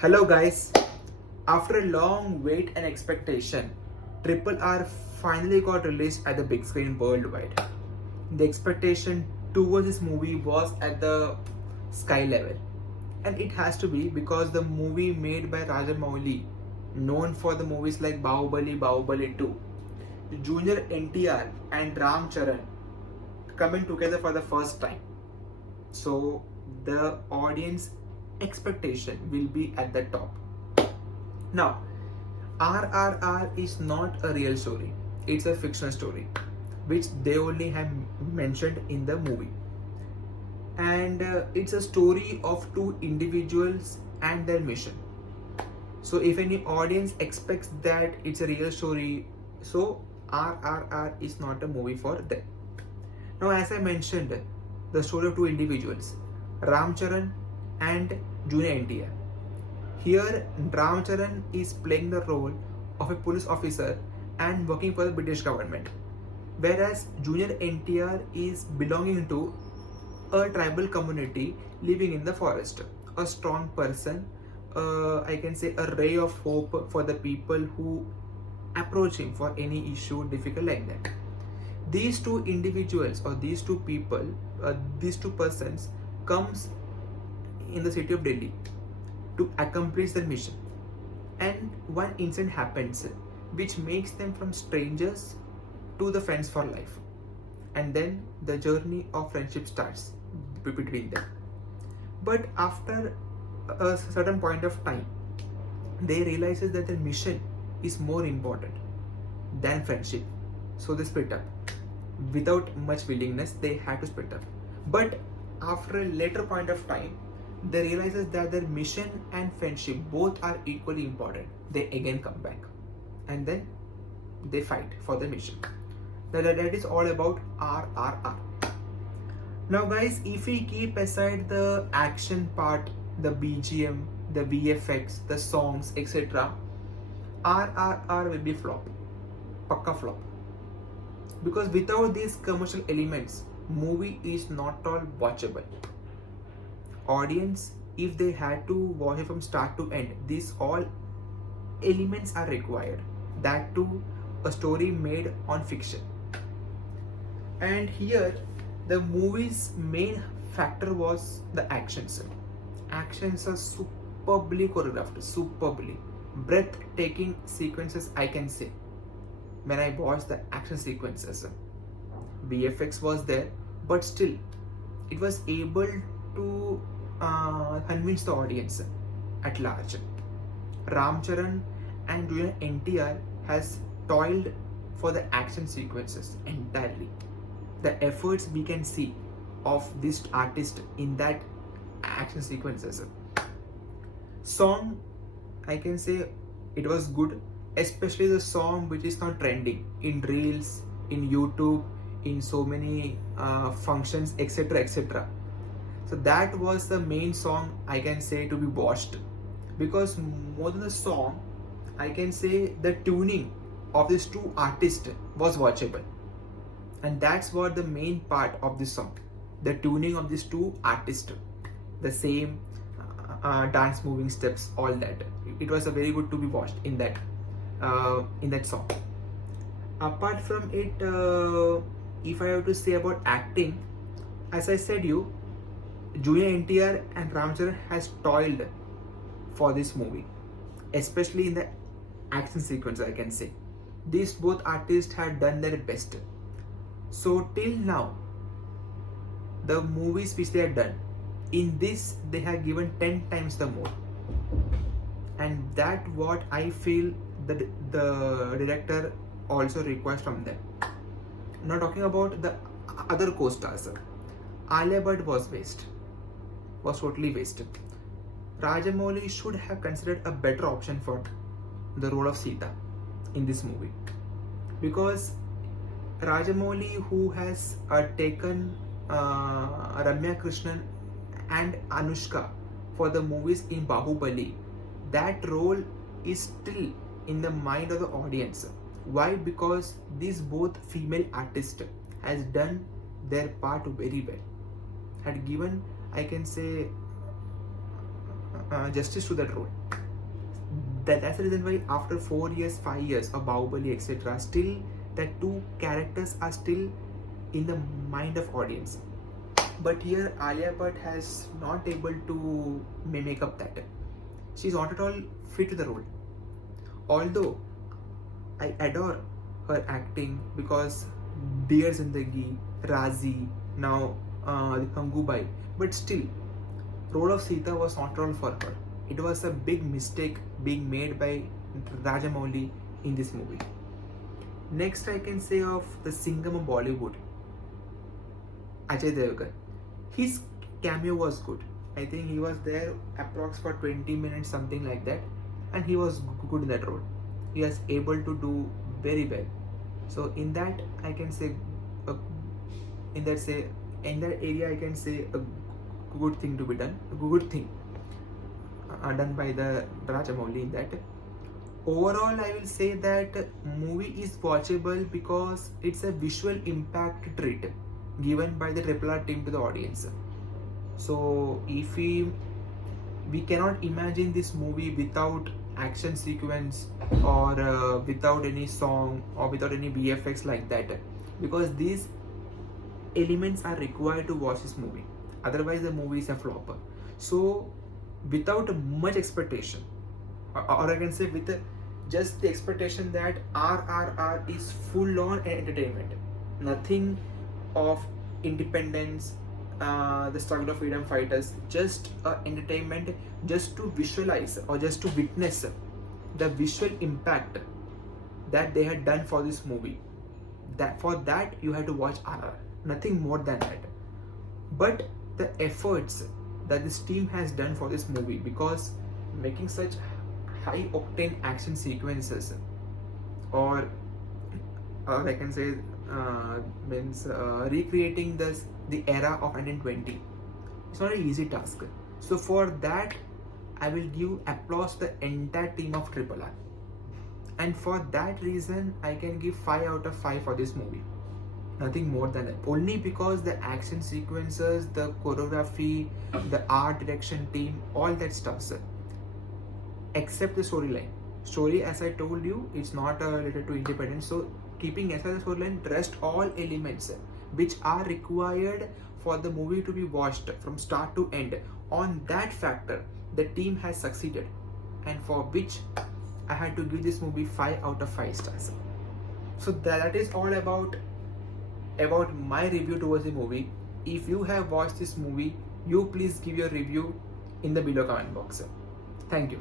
Hello guys, after a long wait and expectation, Triple R finally got released at the big screen worldwide. The expectation towards this movie was at the sky level. And it has to be because the movie made by Rajamouli, known for the movies like Bahubali 2, Junior NTR and Ram Charan coming together for the first time. So the audience expectation will be at the top. Now, RRR is not a real story, it's a fictional story which they only have mentioned in the movie. And it's a story of two individuals and their mission. So, if any audience expects that it's a real story, so RRR is not a movie for them. Now, as I mentioned, the story of two individuals, Ram Charan and Junior NTR. Here, Ram Charan is playing the role of a police officer and working for the British government, whereas Junior NTR is belonging to a tribal community living in the forest. A strong person, I can say a ray of hope for the people who approach him for any issue difficult like that. These two individuals or these two people, these two persons comes in the city of Delhi to accomplish their mission. And one incident happens which makes them from strangers to the friends for life. And then the journey of friendship starts between them. But after a certain point of time, they realize that their mission is more important than friendship. So they split up. Without much willingness, they had to split up. But after a later point of time, they realize that their mission and friendship both are equally important. They again come back and then they fight for the mission. That is all about RRR. Now guys, if we keep aside the action part, the BGM, the VFX, the songs, etc., RRR will be flop. Pakka flop. Because without these commercial elements, movie is not all watchable. Audience, if they had to watch it from start to end, these all elements are required. That too, a story made on fiction. And here, the movie's main factor was the actions. Actions are superbly choreographed, superbly. Breathtaking sequences, I can say. When I watched the action sequences, VFX was there, but still, it was able to convince the audience at large. Ram Charan and Junior NTR has toiled for the action sequences entirely. The efforts we can see of this artist in that action sequences. Song, I can say it was good, especially the song which is now trending in reels, in YouTube, in so many functions, etc., etc. So that was the main song, I can say, to be watched, because more than the song, I can say the tuning of these two artists was watchable. And that's what the main part of this song, the tuning of these two artists, the same dance moving steps, all that. It was a very good to be watched in that song. Apart from it, if I have to say about acting, as I said you, Junior NTR and Ram Charan has toiled for this movie, especially in the action sequence, I can say. These both artists had done their best. So till now, the movies which they have done, in this they have given 10 times the more. And that what I feel that the director also requires from them. I'm not talking about the other co-stars. Alia Bhatt was totally wasted. Rajamouli should have considered a better option for the role of Sita in this movie, because Rajamouli, who has taken Ramya Krishnan and Anushka for the movies in Bahubali, that role is still in the mind of the audience. Why? Because these both female artists has done their part very well, had given, I can say, justice to that role. That's the reason why after 4 years, 5 years of Bahubali, etc., still that two characters are still in the mind of audience. But here Alia Bhatt has not able to make up that. She's not at all fit to the role. Although I adore her acting because Dear Zindagi, Razi, now Gangubai, but still, role of Sita was not role for her. It was a big mistake being made by Rajamouli in this movie. Next, I can say of the Singham of Bollywood, Ajay Devgan. His cameo was good. I think he was there approx for 20 minutes, something like that, and he was good in that role. He was able to do very well. So in that, I can say, in that area, I can say a good thing to be done, a good thing done by the Rajamouli in that. Overall, I will say that movie is watchable because it's a visual impact treat given by the RRR team to the audience. So if we cannot imagine this movie without action sequence or without any song or without any VFX like that, because these elements are required to watch this movie. Otherwise, the movie is a flop. So without much expectation, or I can say with just the expectation that RRR is full on entertainment, nothing of independence, the struggle of freedom fighters, just entertainment, just to visualize or just to witness the visual impact that they had done for this movie. That for that you had to watch RRR, nothing more than that. But the efforts that this team has done for this movie, because making such high octane action sequences, or I can say recreating the era of 1920, it's not an easy task. So for that, I will give applause to the entire team of RRR, and for that reason I can give 5 out of 5 for this movie. Nothing more than that. Only because the action sequences, the choreography, the art direction team, all that stuff, sir. Except the storyline. Story, as I told you, it's not related to independence. So keeping aside the storyline, rest all elements which are required for the movie to be watched from start to end. On that factor, the team has succeeded, and for which I had to give this movie 5 out of 5 stars. So that is all about my review towards the movie. If you have watched this movie, you please give your review in the below comment box. Thank you.